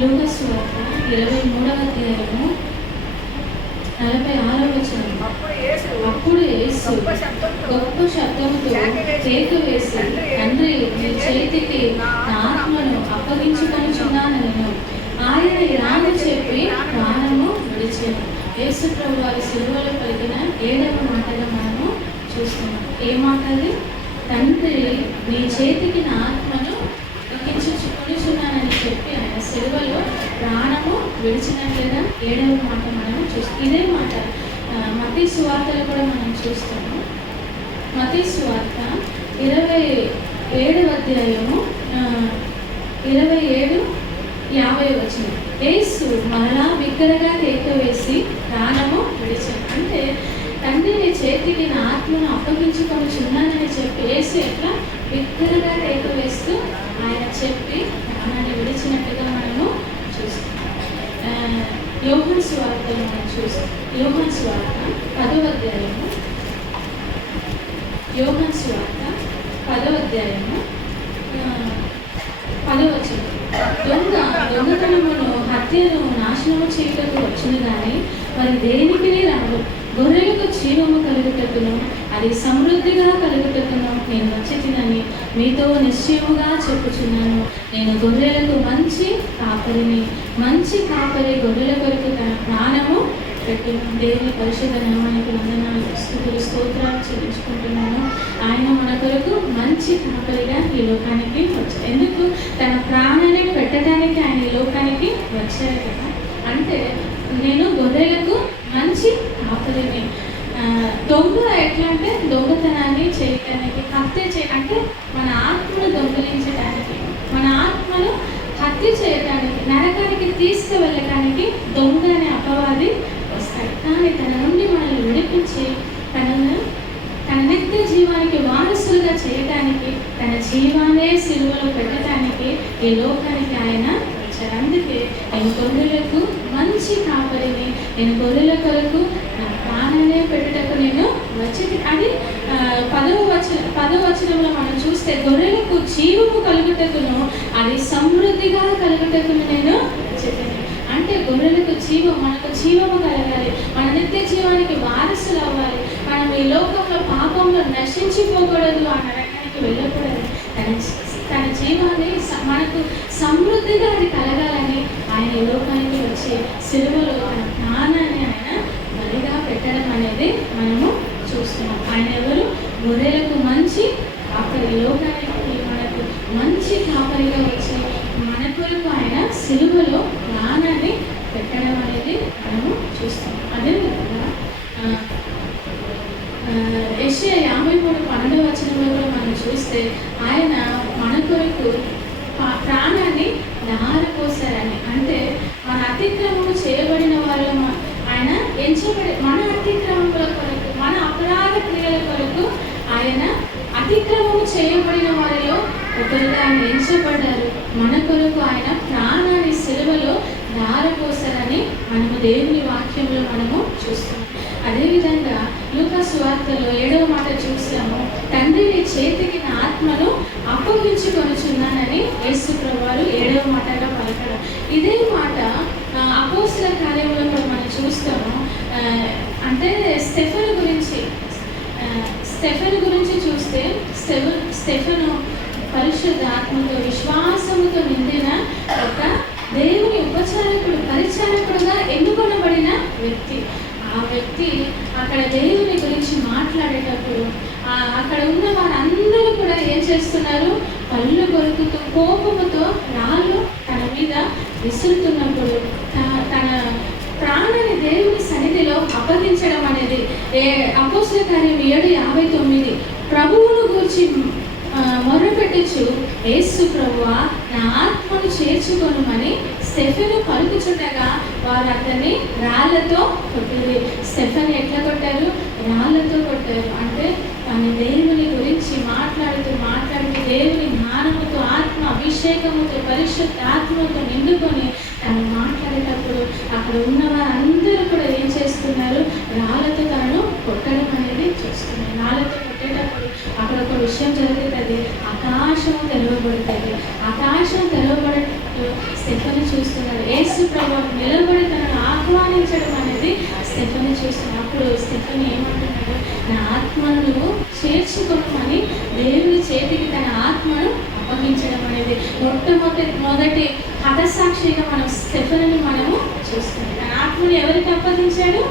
లూకా సువార్త 23వ అధ్యాయము 46వ వచనం. అప్పుడు యేసు గొప్ప శబ్దముతో కేక వేసి, తండ్రి, నీ చేతికి నా ఆత్మను అప్పగించుకొనుచున్నానెను. ఆయన ఇలాగ చెప్పి ప్రాణము విడిచెను. యేసు ప్రభు వారి సిలువలో పలికిన 7వ మాటగా మనము చూస్తున్నాం. ఏ మాట అది? తండ్రి, నీ చేతికి నా ఆత్మను అప్పగించుకొనుచున్నానని చెప్పి ఆయన సిలువలో ప్రాణము విడిచినట్లుగా 7వ మాట మనము చూస్తాం. ఇదే మాట మత్తయి సువార్తలో కూడా మనం చూస్తాము. మత్తయి సువార్త 27వ అధ్యాయము 27-50 వచనం. యేసు మరలా బిగ్గరగా కేక వేసి ప్రాణము విడిచాడు. అంటే తండ్రి, నీ చేతికి నా ఆత్మను అప్పగించుకొనుచున్నానని చెప్పి యేసు ఎట్లా బిగ్గరగా కేక వేస్తూ ఆయన చెప్పి ప్రాణాన్ని విడిచినట్టుగా మనము చూస్తాం. యోహాను సువార్తలో మనం చూస్తాం. యోహాను సువార్త 10వ అధ్యాయము, యోహాను సువార్త 10వ అధ్యాయము 10వ వచనం. దొంగతనమును, హత్యను, నాశనము చేయటకు వచ్చును కానీ మరి దేనికి రాదు. గొర్రెలకు జీవము కలుగుటకును అది సమృద్ధిగా కలుగుటకును నేను వచ్చి తినని మీతో నిశ్చయముగా చెప్పుచున్నాను. నేను గొర్రెలకు మంచి కాపరిని. మంచి కాపరి గొర్రెల కొరకు తన ప్రాణము పెట్టును. దేవుని పరిశుద్ధ నామానికి వందనాలు, స్తుతులు, స్తోత్రాలు చెల్లించుకుంటున్నాను. ఆయన మన కొరకు మంచి కాపరిగా ఈ లోకానికి వచ్చారు. ఎందుకు? తన ప్రాణాన్ని పెట్టడానికి ఆయన ఈ లోకానికి వచ్చారు కదా. అంటే నేను గొర్రెలకు మంచి కాపరిని. దొంగ ఎట్లా అంటే దొంగతనాన్ని చేయటానికి, హత్య అంటే మన ఆత్మను దొంగలించడానికి, మన ఆత్మను హత్య చేయడానికి, నరకానికి తీసుకువెళ్ళటానికి దొంగ అనే అపవాది వస్తాడు. కానీ తన నుండి మనల్ని విడిపించి తన నిత్య జీవానికి వారసులుగా చేయటానికి, తన జీవాన్నే సిలువలో పెట్టడానికి ఈ లోకానికి ఆయన వచ్చారు. అందుకే నేను గొర్రెలకు మంచి కాపరిని, నేను గొర్రెల కొరకు నా ప్రాణాన్ని పెట్టుటకు నేను వచ్చేది. అది 10వ వచనంలో మనం చూస్తే గొర్రెలకు జీవము కలుగుటకును అది సమృద్ధిగా కలుగుటకును నేను వచ్చేది. అంటే గొర్రెలకు జీవం, మనకు జీవము కలగాలి, మన నిత్య జీవానికి వారసులు అవ్వాలి, మనం ఈ లోకంలో పాపంలో నశించిపోకూడదు, ఆ నరకానికి వెళ్ళకూడదు. తన జీవాన్ని మనకు సమృద్ధిగా అది కలగాలని ఆయన ఈ లోకానికి వచ్చి సిలువలో తన ప్రాణాన్ని ఆయన బలిగా పెట్టడం అనేది మనము చూస్తున్నాం. ఆయన ఎవరు? గొర్రెలకు మంచి కాపరి. లోకానికి మనకు మంచి కాపరిగా వచ్చి మన కొరకు ఆయన సిలువలో ప్రాణాన్ని పెట్టడం అనేది మనము చూస్తాం. అదేవిధంగా యెషయా 53:12 వచనంలో కూడా మనం చూస్తే ఆయన మన కొరకు ప్రాణాన్ని ధారపోసారని. అంటే మన అతిక్రమము చేయబడిన వాళ్ళు ఆయన ఎంచబడి, మన అతిక్రమముల కొరకు, మన అపరాధ క్రియల కొరకు ఆయన అతిక్రమము చేయబడిన వారిలో ఒకరుగా ఆయన ఎంచబడ్డారు. మన కొరకు ఆయన ప్రాణాన్ని సిలువలో ధారపోసారని మనము దేవుని వాక్యంలో మనము చూస్తాం. అదేవిధంగా లూకా సువార్తలో 7వ మాట చూస్తాము. తండ్రి, నీ చేతికి నా ఆత్మను అప్పగించుకొనుచున్నానని యేసు ప్రభువారు 7వ మాటగా పలకడం. ఇదే మాట అపోస్తల కార్యములో కూడా మనం చూస్తాము. అంటే స్టెఫెను గురించి చూస్తే స్టెఫెను పరిశుద్ధ ఆత్మతో, విశ్వాసముతో నిండిన ఒక దేవుని పరిచారకుడుగా ఎన్నుకొనబడిన వ్యక్తి. ఆ వ్యక్తి అక్కడ దేవుని గురించి మాట్లాడేటప్పుడు అక్కడ ఉన్న వారందరూ కూడా ఏం చేస్తున్నారు? కళ్ళు కొరుకుతూ, కోపముతో రాళ్ళు తన మీద విసురుతున్నప్పుడు తన ప్రాణాన్ని దేవుని సన్నిధిలో అప్పగించడం అనేది అపోస్తల కార్యం 7:59 ప్రభువును గురించి మొర్రపెట్టుచు, యేసు ప్రభువా నా ఆత్మను చేర్చుకొనుమని స్టెఫెను పలుకుచుండగా వారు అతన్ని రాళ్లతో కొట్టారు. స్టెఫెను ఎట్లా కొట్టారు? రాళ్లతో కొట్టారు. అంటే తను దేవుని గురించి మాట్లాడుతూ దేవుని జ్ఞానముతో, ఆత్మ అభిషేకముతో, పరిశుద్ధ ఆత్మతో నిండుకొని తను మాట్లాడేటప్పుడు అక్కడ ఉన్న వారందరూ కూడా ఏం చేస్తున్నారు? రాళ్లతో తనను కొట్టడం అనేది చేస్తున్నారు. రాళ్లతో కొట్టేటప్పుడు అక్కడ ఒక విషయం జరుగుతుంది. ఆకాశం తెరవబడుతుంది. ఆకాశం అన్నట్టు స్టెఫెను చూస్తున్నాడు. యేసు ప్రభువు నిలబడి తనను ఆహ్వానించడం అనేది స్టెఫెను చూస్తున్నాడు. అప్పుడు స్టెఫెను ఏమంటున్నాడు, నా ఆత్మను నువ్వు చేర్చుకోమని దేవుని చేతికి తన ఆత్మను అప్పగించడం అనేది మొదటి హతసాక్షిగా మనం స్టెఫెనుని మనము చూస్తున్నాం. తన ఆత్మను ఎవరికి అప్పగించాడు?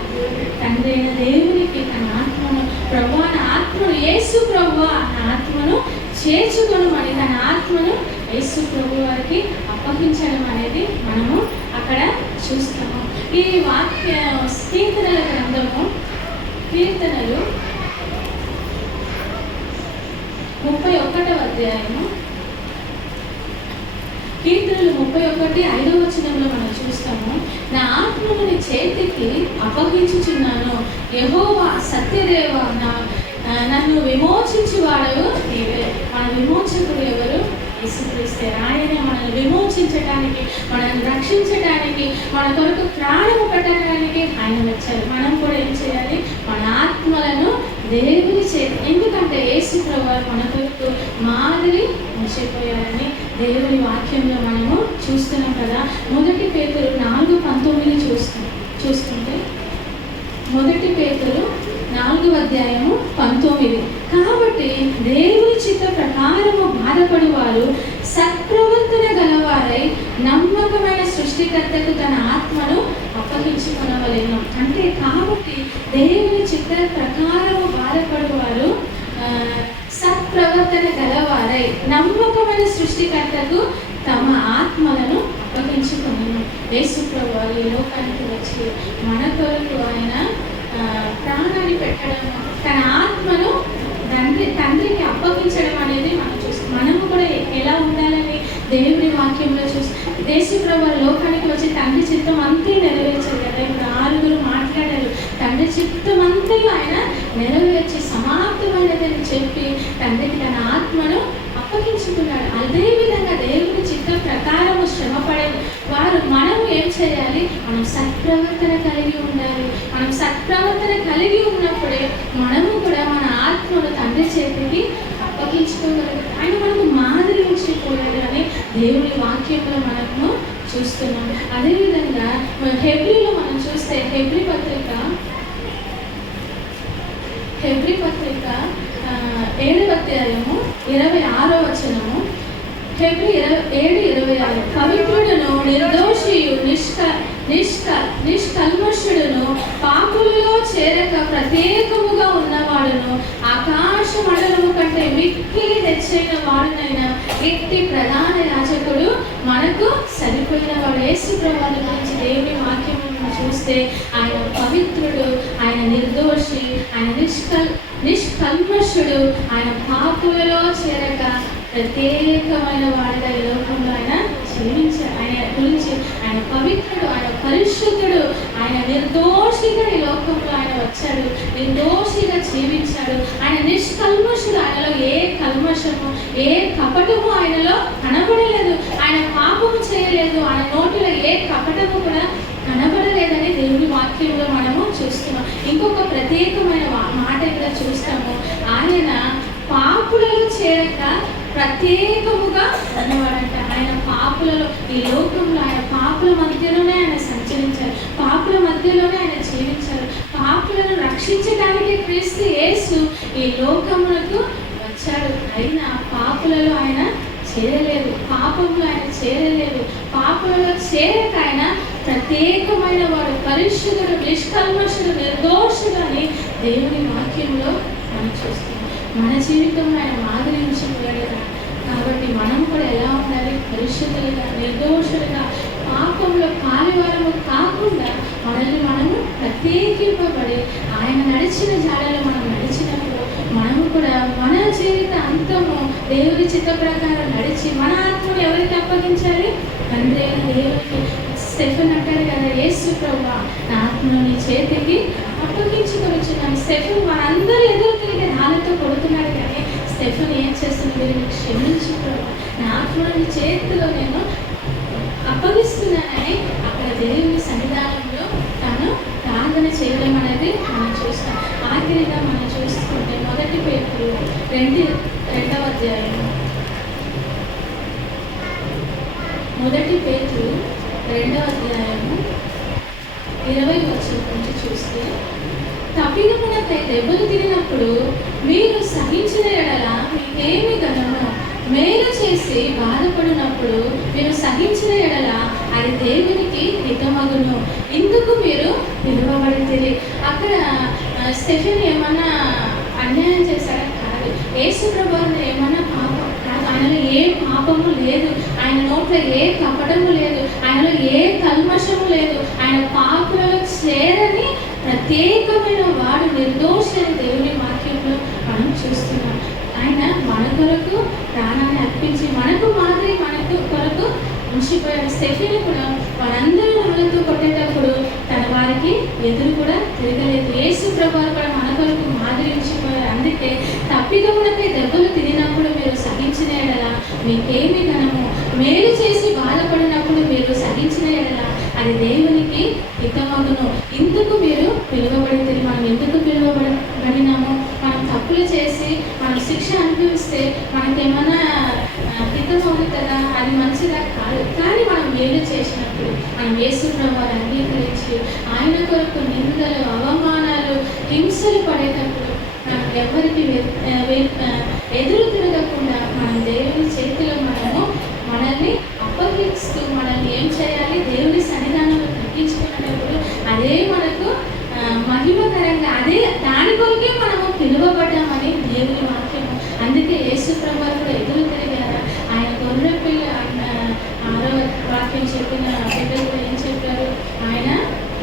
తండ్రి అయిన దేవునికి తన ఆత్మను, ప్రభువా నా ఆత్మను, యేసు ప్రభువా నా ఆత్మను చేర్చుకొనుమని తన ఆత్మను యేసు ప్రభు వారికి అప్పగించడం అనేది మనము అక్కడ చూస్తాము. ఈ వాక్య కీర్తనల గ్రంథము, కీర్తనలు 31వ అధ్యాయము, కీర్తనలు 31:5 వచనంలో మనం చూస్తాము, నా ఆత్మను నీ చేతికి అప్పగించుచున్నాను, యెహోవా సత్యదేవ నన్ను విమోచించువాడు నీవే. మన విమోచకుడు ఎవరు? యేసుక్రీస్తే. ఆయనే మనల్ని విమోచించడానికి, మనల్ని రక్షించడానికి, మన కొరకు ప్రాణము పెట్టడానికి ఆయన వచ్చారు. మనం కూడా ఏం చేయాలి? మన ఆత్మలను దేవుని చేతి, ఎందుకంటే యేసు ప్రభువు మన కొరకు మాదిరి ఉంచిపోయారని దేవుని వాక్యంలో మనము చూస్తున్నాం కదా. 1 పేతురు 4:19 చూస్తుంటే 1 పేతురు 4వ అధ్యాయము 19, కాబట్టి దేవుని చిత్త ప్రకారము బాధపడు వారు సత్ప్రవర్తన గలవారై నమ్మకమైన సృష్టికర్తకు తన ఆత్మను అప్పగించుకొనవలెను. అంటే కాబట్టి దేవుని చిత్త ప్రకారము బాధపడు వారు సత్ప్రవర్తన గలవారై నమ్మకమైన సృష్టికర్తకు తమ ఆత్మలను అప్పగించుకొనెను. యేసు ప్రభువు ఈ లోకానికి వచ్చి మన కొరకు ఆయన ప్రాణాన్ని పెట్టడం, తన ఆత్మను తండ్రికి అప్పగించడం అనేది మనం చూస్తాం. మనము కూడా ఎలా ఉండాలని దేవుని వాక్యంలో చూస్తాం. యేసు ప్రభువు లోకానికి వచ్చి తండ్రి చిత్తం అంతే నెరవేర్చారు కదా. ఇప్పుడు 6 మాట్లాడారు. తండ్రి చిత్తం అంతా ఆయన నెరవేర్చి సమాప్తమైనదని చెప్పి తండ్రికి తన ఆత్మను అప్పగించుకున్నాడు. అదేవిధంగా దేవుని చిత్త ప్రకారము శ్రమపడే వారు మనం ఏం చేయాలి? మనం సత్ప్రవర్తన కలిగి ఉండాలి. మనం సత్ప్రవర్తన కలిగి ఉన్నప్పుడే మనము కూడా మన ఆత్మను తండ్రి చేతికి అప్పగించుకోగలరు. ఆయన మనకు మాదిరి ఉంచిపోయాడు అని దేవుని వాక్యంలో మనము చూస్తున్నాం. అదేవిధంగా హెబ్రీలో మనం చూస్తే హెబ్రీ పత్రిక 7వ అధ్యాయము 26వ వచనము, హెబ్రీ 7:26, పవిత్రుడును నిర్దోషియు నిష్కల్మషుడును పాపులలో చేరక ప్రత్యేకముగా ఉన్నవాడును ఆకాశ మండలము కంటే మిక్కిలి తెచ్చైన వాడునైన ఇట్టి ప్రధాన యాజకుడు మనకు సరిపోయిన వాడు. యేసు ప్రభువు గురించి దేవుని వాక్యము చూస్తే ఆయన పవిత్రుడు, ఆయన నిర్దోషి, ఆయన నిష్కల్మషుడు, ఆయన పాపులలో చేరక ప్రత్యేకమైన వాడిగా ఈ లోకంలో ఆయన జీవించాడు. ఆయన గురించి ఆయన పవిత్రుడు, ఆయన పరిశుద్ధుడు, ఆయన నిర్దోషిగా ఈ లోకంలో ఆయన వచ్చాడు, నిర్దోషిగా జీవించాడు. ఆయన నిష్కల్మషుడు, ఆయనలో ఏ కల్మషము, ఏ కపటము ఆయనలో కనబడలేదు. ఆయన పాపము చేయలేదు, ఆయన నోటిలో ఏ కపటము కూడా కనబడలేదని దేవుని వాక్యంలో మనము చూస్తున్నాం. ఇంకొక ప్రత్యేకమైన మాట ఇక్కడ చూస్తాము, ఆయన పాపులలో చేరక ప్రత్యేకముగా ఉన్నవాడంట. ఆయన పాపులలో, ఈ లోకంలో ఆయన పాపుల మధ్యలోనే ఆయన సంచరించారు, పాపుల మధ్యలోనే ఆయన జీవించారు. పాపులను రక్షించడానికి క్రీస్తు యేసు ఈ లోకములకు వచ్చాడు. అయినా పాపులలో ఆయన చేరలేదు, పాపంలో ఆయన చేరలేదు. పాపులలో చేరక ఆయన ప్రత్యేకమైన వాడు, పరిశుద్ధుడు, నిష్కల్మషుడు, నిర్దోషుడు అని దేవుని వాక్యంలో మనం చూస్తున్నాం. మన జీవితంలో ఆయన మాదిరి ఉంచిపోయాడు. కాబట్టి మనం కూడా ఎలా ఉండాలి? పరిశుద్ధులుగా, నిర్దోషులుగా, పాపంలో పాలివారము కాకుండా మనల్ని మనము ప్రత్యేకింపబడి ఆయన నడిచిన జాడలో మనం నడిచినప్పుడు మనము కూడా మన జీవిత అంతము దేవుని చిత్త ప్రకారం నడిచి మన ఆత్మను ఎవరికి అప్పగించాలి? తండ్రి అయిన దేవునికి. స్టెఫెన్ అంటాడు కదా, యేసు ప్రభువా నా ఆత్మను నీ చేతికి అప్పగించుకొనిచున్నాను. స్టెఫెన్ మనందరూ ఎదురు తిరిగి రాళ్ళతో కొడుతున్నాడు, కానీ స్టెఫెన్ ఏం చేస్తుంది? మీరు నీకు క్షమించు ప్రభువా, నా ఆత్మను నీ చేతిలో నేను అప్పగిస్తున్నానని అక్కడ దేవుని సన్నిధానంలో తాను ప్రార్థన చేయడం అనేది మనం చూస్తాం. ఆఖరిగా మనం చూసుకుంటే 1 పేతురు 2వ అధ్యాయం మొదటి పేతురు 2వ అధ్యాయము 20 వచనం నుంచి చూస్తే, తప్పిదమునకై దెబ్బలు తిరిగినప్పుడు మీరు సహించిన ఎడల మీకేమి ఘనము, మేలు చేసి బాధపడినప్పుడు మీరు సహించిన ఎడల అది దేవునికి హితమగును, ఇందుకు మీరు పిలువబడితే. అక్కడ స్టెఫెన్ ఏమన్నా అన్యాయం చేశాడా? కాదు. యేసు ప్రభువుని ఏమన్నా పాపం కాదు. ఆయనలో ఏ పాపము లేదు, ఆయన నోట్లో ఏ కపటము లేదు, ఆయనలో ఏ కల్మషము లేదు. ఆయన పాపులలో చేరని ప్రత్యేకమైన వాడు, నిర్దోషి అని దేవుని వాక్యంలో మనం చూస్తున్నాం. ఆయన మన కొరకు ప్రాణాన్ని అర్పించి మనకు మాదిరి, మనకు కొరకు ఉంచిపోయాడు. స్టెఫెన్ కూడా వాళ్ళందరూ రాళ్ళతో కొట్టేటప్పుడు తన వారికి ఎదురు కూడా తిరగలేదు. యేసు ప్రభువు కూడా మన కొరకు మాదిరి ఉంచిపోయారు. అందుకే తప్పిదములకై దెబ్బలు తిరిగినప్పుడు మీరు సహించిన ఎడల మీకేమి ఘనము, మేలు చేసి బాధపడినప్పుడు మీరు సహించిన ఎడల అది దేవునికి హితమగును, ఇందుకు మీరు పిలువబడితే. మనం ఎందుకు పిలువబడినాము? మనం తప్పులు చేసి మనం శిక్ష అనుభవిస్తే మనకేమన్నా హితం అవుతుందా? అది మంచిదా? కాదు. కానీ మనం మేలు చేసినప్పుడు, మనం యేసు ప్రభువుని అంగీకరించి ఆయన కొరకు నిందలు, అవమానాలు, హింసలు పడేటప్పుడు మనం ఎవరికి ఎదురు తిరగకుండా మనం దేవుని చేతిలో మనల్ని అప్పగిస్తూ మనల్ని ఏం చేయాలి? దేవుని సన్నిధానంలో తగ్గించుకునేటప్పుడు అదే మనకు మహిమకరంగా, అదే దాని కొరకే మనము పిలువబడ్డామని దేవుని వాక్యము. అందుకే యేసు ప్రభువు కూడా ఎదురు తిరిగారు. ఆయన గొర్రె పిల్ల, ఆయన 6వ వాక్యం చెప్పిన బిడ్డలు కూడా ఏం చెప్పారు? ఆయన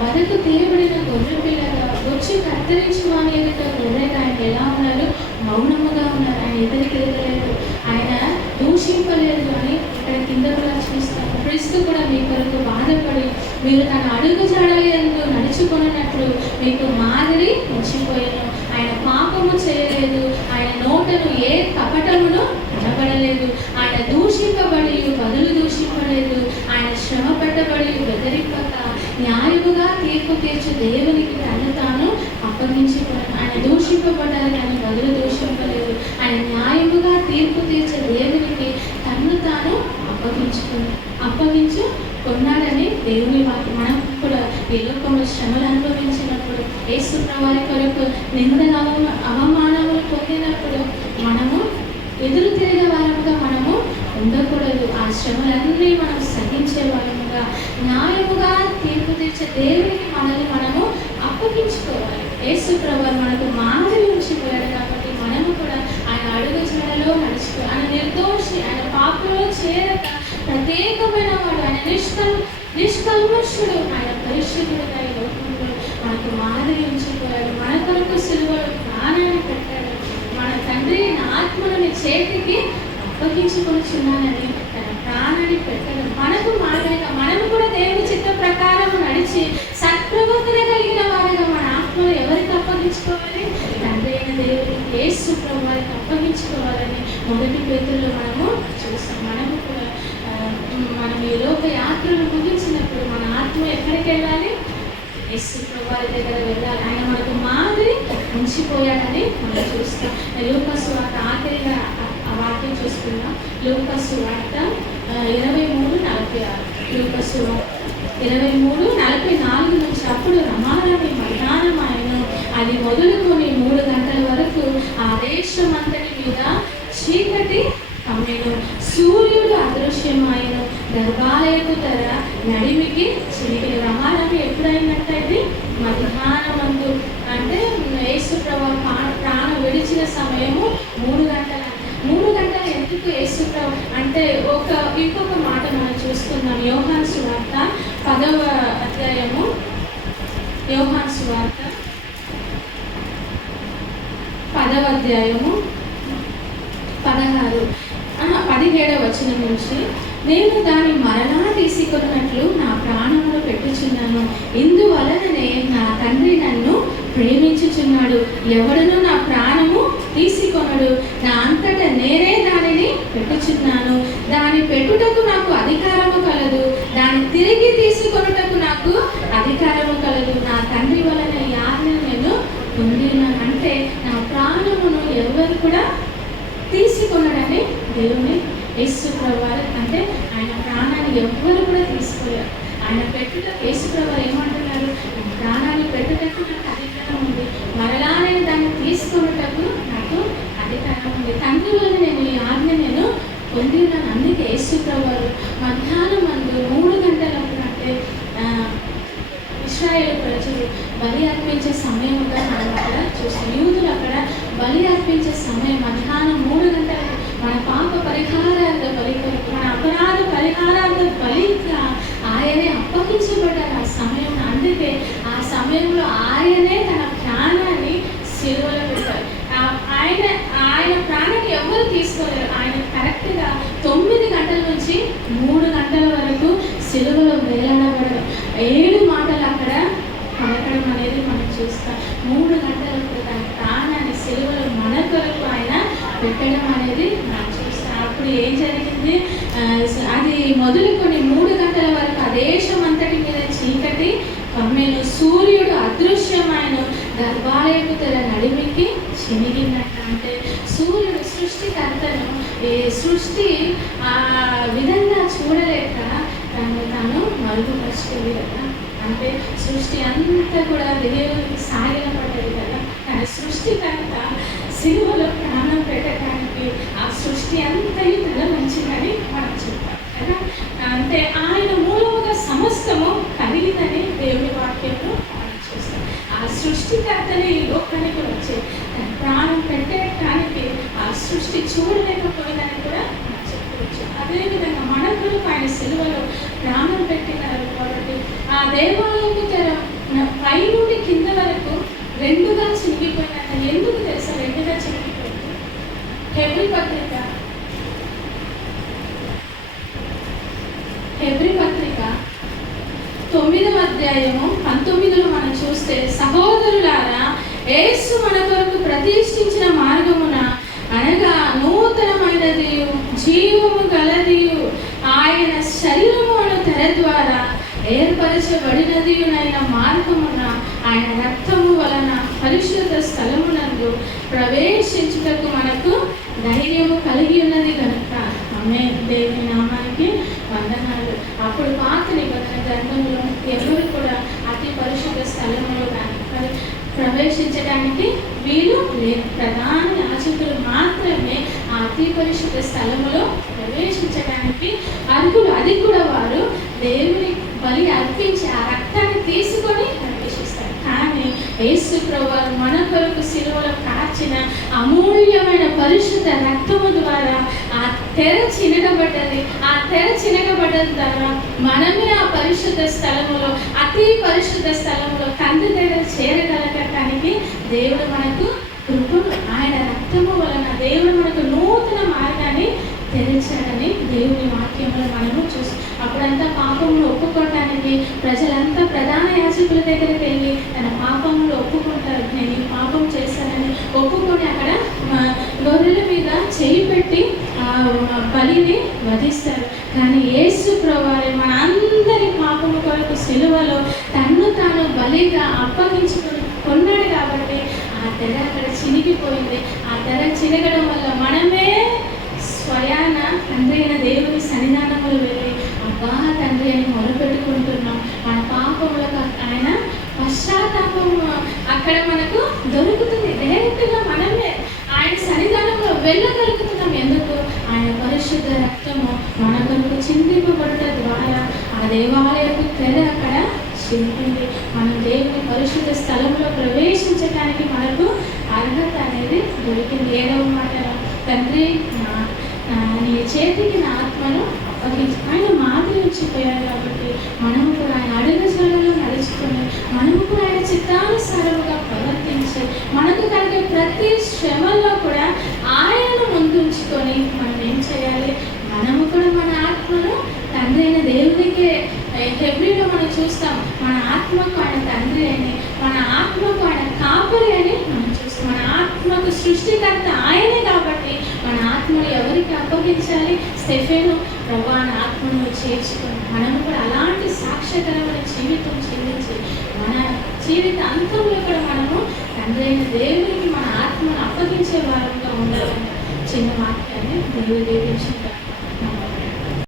వదకు తీయబడిన గొర్రె పిల్లగా వచ్చి కత్తిరించు అని ఎదుట గొర్రెగా ఆయన ఎలా ఉన్నారు? మౌనముగా ఉన్నారు. ఆయన ఎదురు తిరగలేదు, ఆయన దూషింపలేదు అని ఇక్కడ కింద కూడా చూస్తాము. క్రీస్తు కూడా మీ కొరకు బాధపడి మీరు తన అడుగు జాడలందు నడుచుకున్నట్లు మీకు మాదిరి ఉంచిపోయాను. ఆయన పాపము చేయలేదు, ఆయన నోటను ఏ కపటమును కనబడలేదు, ఆయన దూషింపబడి బదులు దూషింపలేదు, ఆయన శ్రమ పెట్టబడి బెదిరింపక న్యాయముగా తీర్పు తీర్చు దేవునికి తను తాను అప్పగించుకున్నాను. ఆయన దూషింపబడ్డారు కానీ బదులు దూషింపలేదు. ఆయన న్యాయముగా తీర్పు తీర్చే దేవునికి తను తాను అప్పగించుకున్నాడని దేవుని వాక్యం. మనం కూడా ఈ లోకంలో శ్రమలు అనుభవించినప్పుడు, యేసు ప్రభువు కొరకు నిందల అవమానములు పొందినప్పుడు మనము ఎదురు తిరిగే వారముగా మనము ఉండకూడదు. ఆ శ్రమలన్నీ మనం సహించే వారముగా, న్యాయముగా తీర్పు తీర్చే దేవునికి మనల్ని మనము అప్పగించుకోవాలి. యేసు ప్రభువు మనకు మాదిరి ఉంచిపోయాడు కాబట్టి మనము కూడా ఆయన అడుగు జాడలో నడుచుకో. ఆయన నిర్దోషి, ఆయన పాపంలో చేరక ప్రత్యేకమైన వాడు, ఆయన నిష్కల్మషుడు, ఆయన పరిశుద్ధుడుగా ఈ లోకంలో మనకు మాదిరి ఉంచిపోయాడు. మన కొరకు సిలువలో ప్రాణాన్ని పెట్టాడు. మన తండ్రి ఆత్మను నీ చేతికి అప్పగించుకొనిచున్నానని తన ప్రాణాన్ని పెట్టడం మనకు మాదిరిగా, మనము కూడా దేవుని చిత్త ప్రకారం నడిచి సత్ప్రవర్తన కలిగిన వారిగా మన ఆత్మను ఎవరికి అప్పగించుకోవాలి? తండ్రి అయిన దేవుడికి, యేసు ప్రభువుకి అప్పగించుకోవాలని మొదటి పేతురులో మనము చూస్తాం. మనము కూడా మనం ఈ లోక యాత్రను ముగించినప్పుడు మన ఆత్మ ఎక్కడికి వెళ్ళాలి? యేసు ప్రభువు దగ్గర వెళ్ళాలి. ఆయన మనకు మాదిరి ఉంచిపోయాడని మనం చూస్తాం. లూకా సువార్త ఆఖరిగా ఆ వాక్యం చూసుకున్నాం. లూకా సువార్త 23:46. లూకా సువార్త 23:44 నుంచి, అప్పుడు రమారమి మధ్యాహ్నం ఆయన అది మొదలుకొని 3 గంటల వరకు ఆ దేశమంతటి మీద చీకటి కమ్మెను, సూర్యుడు అదృశ్యమైన, గర్భాలయపు తెర నడిమికి చినిగిన. రమారమి ఎప్పుడైందంటే ఇది మధ్యాహ్నమందు, అంటే యేసు ప్రభువు ప్రాణం విడిచిన సమయము 3 గంటల. 3 గంటలు ఎందుకు యేసు ప్రభు అంటే ఇంకొక మాట మనం చూసుకుందాం. యోహాను సువార్త 10వ అధ్యాయము, యోహాను సువార్త 10వ అధ్యాయము 17వ వచనం నుంచి, నేను దాన్ని మరలా తీసుకొన్నట్లు నా ప్రాణమును పెట్టుచున్నాను, ఇందువలననే నా తండ్రి నన్ను ప్రేమించుచున్నాడు, ఎవడును నా ప్రాణము తీసుకొనడు, నా అంతట నేనే దానిని పెట్టుచున్నాను, దాని పెట్టుటకు నాకు అధికారము కలదు, దాన్ని తిరిగి తీసుకొనుటకు నాకు అధికారము కలదు, నా తండ్రి వలన ఈ ఆజ్ఞను నేను పొందినాను. అంటే నా ప్రాణమును ఎవరు కూడా తీసుకు తీసుకున్నాడని దేవుని యేసు ప్రభువారు అంటే ఆయన ప్రాణాన్ని ఎవ్వరు కూడా తీసుకోలేరు. ఆయన పెట్టుట యేసు ప్రభువారు ఏమంటున్నారు, ప్రాణాన్ని పెట్టుటకు నాకు అధికారం ఉంది, మరలా నేను దాన్ని తీసుకున్నటకు నాకు అధికారం ఉంది, తండ్రి వల్ల నేను ఈ ఆజ్ఞ నేను పొంది ఉన్నాను. అందుకే యేసు ప్రభువారు మధ్యాహ్నం మందు 3 గంటలప్పుడు అంటే ఇశ్రాయేలు ప్రజలు బలి అర్పించే సమయముగా మనం అక్కడ చూస్తాం. యూదులు అక్కడ బలి అర్పించే సమయం మధ్యాహ్నం 3 గంటలకు మన పాప పరిహారార్థ బలి కొరకు, మన అపరాధ పరిహారార్థ బలిగా ఆయనే అప్పగించబడ్డారు ఆ సమయం. అందుకే ఆ సమయంలో ఆయనే తన ప్రాణాన్ని సిలువలో పెట్టారు. ఆయన ప్రాణాన్ని ఎవరు తీసుకోలేరు. ఆయన కరెక్ట్గా 9 గంటల నుంచి 3 గంటల వరకు సిలువలో వేలాడబడడం, 7 మాటలు అక్కడ పలకడం అనేది మనం చూస్తాం. 3 గంటలకు తన ప్రాణాన్ని సిలువలో మన కొరకు ఆయన పెట్టడం అనేది మనం చూస్తాం. అప్పుడు ఏం జరిగింది, అది మొదలుకొని 3 గంటల వరకు ఆ దేశం అంతటి మీద చీకటి కమ్మెను, సూర్యుడు అదృశ్యమైన, గర్భాలయపు తెర నడిమికి చినిగినట్టు. అంటే సూర్యుడు సృష్టికర్తను ఈ సృష్టి ఆ విధంగా చూడలేక తాను మరుగుపరుచుకుంది కదా. అంటే సృష్టి అంతా కూడా దేవునికి సాగిలపడ్డది కదా. కానీ సృష్టికర్త సిలువలో ప్రాణం పెట్టడానికి ఆ సృష్టి అంతయు తల మంచిదని మనం చెప్తాం కదా. అంటే ఆయన మూలముగా సమస్తము కలిగిందని దేవుని వాక్యంలో మనం చూస్తాం. ఆ సృష్టికర్తని ఈ లోకానికి వచ్చే తన ప్రాణం పెట్టడానికి ఆ సృష్టి చూడలేకపోయిందని కూడా మనం చెప్పుకోవచ్చు. అదేవిధంగా మన కొరకు ఆయన సిలువలో ప్రాణం పెట్టినారు కాబట్టి ఆ దేవాలయపు తెర పై నుండి కింద వరకు 2గా చినిగిపోయినట్ట. ఎందుకు తెలుసా 2గా చినిగిపోయింది? హెబ్రీ పత్రిక 9వ అధ్యాయము 19లో మనం చూస్తే, సహోదరులారా, యేసు మన కొరకు ప్రతిష్ఠించిన మార్గమున అనగా నూతనమైనది జీవము గలదియు ఆయన శరీరము అను తెర ద్వారా ఏర్పరచబడినదియునైన మార్గమున ఆయన రక్తము వలన పరిశుద్ధ స్థలమునందు ప్రవేశించుటకు మనకు ధైర్యము కలిగి ఉన్నది కనుక ఆమె దేవుని నామానికి వందనాలు. అప్పుడు పాత నిబంధన గ్రంథంలో ఎవరు కూడా అతి పరిశుద్ధ స్థలములో ప్రవేశించడానికి వీలు లేదు. ప్రధాన యాజకులు మాత్రమే ఆ అతి పరిశుద్ధ స్థలములో ప్రవేశించడానికి అర్హులు. అది కూడా వారు దేవుని బలి అర్పించి ఆ రక్తాన్ని తీసుకొని ప్రవేశిస్తారు. కానీ యేసు ప్రభువు మన కొరకు సిలువలో కార్చిన అమూల్యమైన పరిశుద్ధ రక్తము ద్వారా ఆ తెర చినగబడ్డది. ఆ తెర చినగబడ్డ ద్వారా మనమే ఆ పరిశుద్ధ స్థలములో, అతి పరిశుద్ధ స్థలంలో తండ్రి దగ్గర చేరగలగటానికి దేవుడు మనకు కృపను, ఆయన రక్తము వలన దేవుడు మనకు నూతన మార్గాన్ని తెరిచాడని దేవుని వాక్యంలో మనము చూస్తాం. అప్పుడంతా పాపములు ఒప్పుకోవటానికి ప్రజలంతా ప్రధాన యాజకుల దగ్గరికి వెళ్ళి తన పాపములు ఒప్పుకుంటారు. నేను ఈ పాపం చేశానని ఒప్పుకొని అక్కడ గొర్రెల మీద చేయి పెట్టి బలిని వధిస్తారు. కానీ యేసు ప్రభువు మన అందరి పాపము కొరకు సిలువలో తన్ను తాను బలిగా అప్పగించుకున్నాడు కాబట్టి ఆ తెర అక్కడ చినిగిపోయింది. ఆ తెర చినగడం వల్ల మనమే స్వయాన తండ్రి అయిన దేవుని సన్నిధానములు వెళ్ళి అబ్బా తండ్రి అని మొరపెట్టుకుంటున్నాం. మన పాపములకు ఆయన పశ్చాత్తాపం అక్కడ మనకు దొరుకుతుంది. డైరెక్ట్గా మనమే ఆయన సన్నిధానంలో వెళ్ళగలుగుతున్నాం. ఎందుకు? ఆయన పరిశుద్ధ రక్తము మన కొరకు చిందింపబడుట ద్వారా ఆ దేవాలయపు తెర అక్కడ చిందింది. మనం దేవుని పరిశుద్ధ స్థలంలో ప్రవేశించడానికి మనకు అర్హత అనేది దొరికింది. 7వ మాట, తండ్రి నీ చేతికి నా ఆత్మను అప్పగించి ఆయన మాదిరి ఉంచిపోయారు కాబట్టి మనము కూడా ఆయన అడుగుజాడలో నడుచుకొని మనము కూడా ఆయన చిత్తానుసారముగా ప్రవర్తించి మనకు కలిగే ప్రతి శ్రమల్లో కూడా ఆయనను ముందుంచుకొని మనం ఏం చేయాలి? మనము కూడా మన ఆత్మను తండ్రి అయిన దేవుడికే, హెబ్రీలో మనం చూస్తాం, మన ఆత్మకు ఆయన తండ్రి అని, మన ఆత్మకు ఆయన కాపరి అని మనం చూస్తాం. మన ఆత్మకు సృష్టికర్త ఆయనే కాబట్టి మన ఆత్మను ఎవరికి అప్పగించాలి? స్టెఫెను ప్రభువా నా ఆత్మను చేర్చుకొని మనము కూడా అలాంటి సాక్ష్యకరమైన జీవితం జీవించి మన జీవిత అంతంలో కూడా మనము తండ్రి అయిన దేవునికి మన ఆత్మను అప్పగించే వారంగా ఉండాలి. చిన్న వాక్యాన్ని దేవుడు దీవించుకుంటారు.